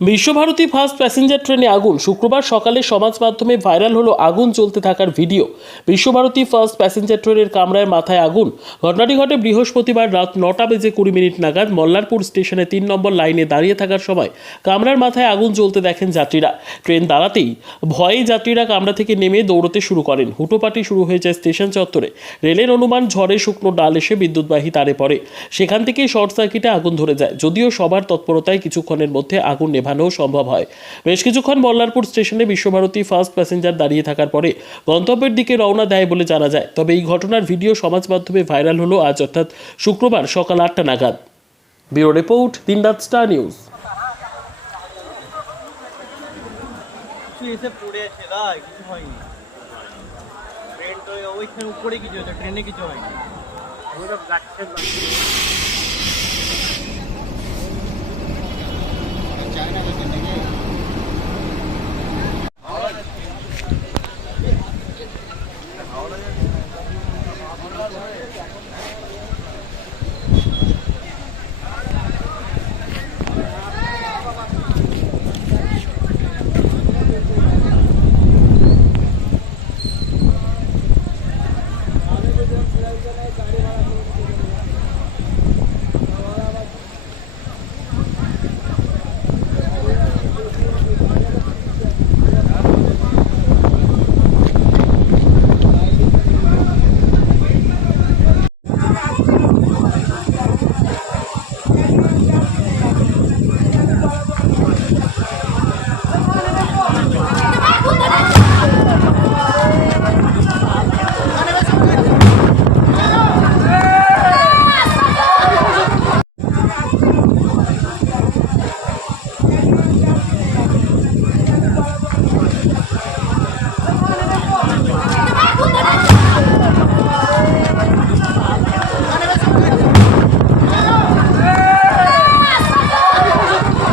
Visva Bharati first passenger ট্রেনে আগুন। শুক্রবার সকালে সমাজ মাধ্যমে ভাইরাল হলো আগুন জ্বলতে থাকার ভিডিও। বিশ্বভারতী ফার্স্ট প্যাসেঞ্জার ট্রেনের কামরায় মাথায় আগুন। ঘটনাটি ঘটে বৃহস্পতিবার রাত 9:20 নাগাদ মল্লারপুর স্টেশনে 3 নম্বর লাইনে দাঁড়িয়ে থাকার সময় কামরার মাথায় আগুন জ্বলতে দেখেন যাত্রীরা। ট্রেন দাঁড়াতেই ভয়ে যাত্রীরা কামরা থেকে নেমে দৌড়তে শুরু করেন। হুটোপাটি শুরু হয়ে যায় স্টেশন চত্বরে। রেলের অনুমান ঝড়ে শুকনো ডাল এসে বিদ্যুৎবাহী তারে পড়ে। সেখান থেকেই শর্ট সার্কিটে আগুন ধরে যায়। যদিও সবার তৎপরতায় কিছুক্ষণের মধ্যে আগুন নেভানো সম্ভব হয়। বেশ কিছুক্ষণ মল্লারপুর স্টেশনে বিশ্বভারতী ফার্স্ট প্যাসেঞ্জার দাঁড়িয়ে থাকার পরে গন্তব্যের দিকে রওনা দেয় বলে জানা যায়। তবে এই ঘটনার ভিডিও সমাজ মাধ্যমে ভাইরাল হলো আজ অর্থাৎ শুক্রবার সকাল 8টা নাগাদ। ব্যুরো রিপোর্ট, দিনরাত স্টার নিউজ। এসে পড়ে আছে দাই, কিছু হয়নি। ট্রেন তো ওইখানে উপরে কিছু হয়েছে, ট্রেনে কিছু হয়নি।